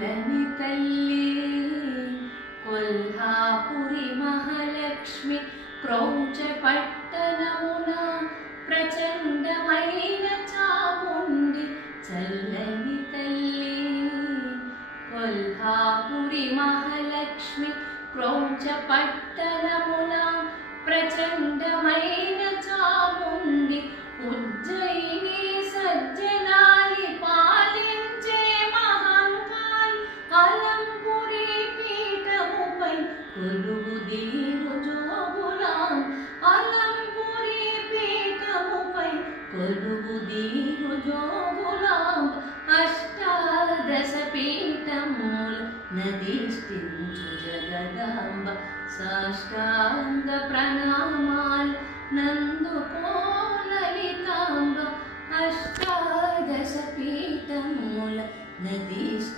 చల్లని తల్లి కొల్హాపురి మహాలక్ష్మి క్రౌంచ పట్టణమున ప్రచండమైన చాముండి చల్లని తల్లి కొల్హాపురి మహాలక్ష్మి క్రౌంచ పట్టణమున ప్రచండమైన చాముండి ఉజ్జయిని సజ్జనాలి పాలించే మహంకాళి అలంపురి పీఠముపై కొలువుదీరు జోగులాం అలంపురి పీఠముపై కొలువుదీరు జోగులాం అష్టాదశ పీఠములు నదిష్టించు జగదాంబ సాష్టాంగ ప్రణామాలు నందుకో లలితాంబ అష్టాదశ పీఠముల నది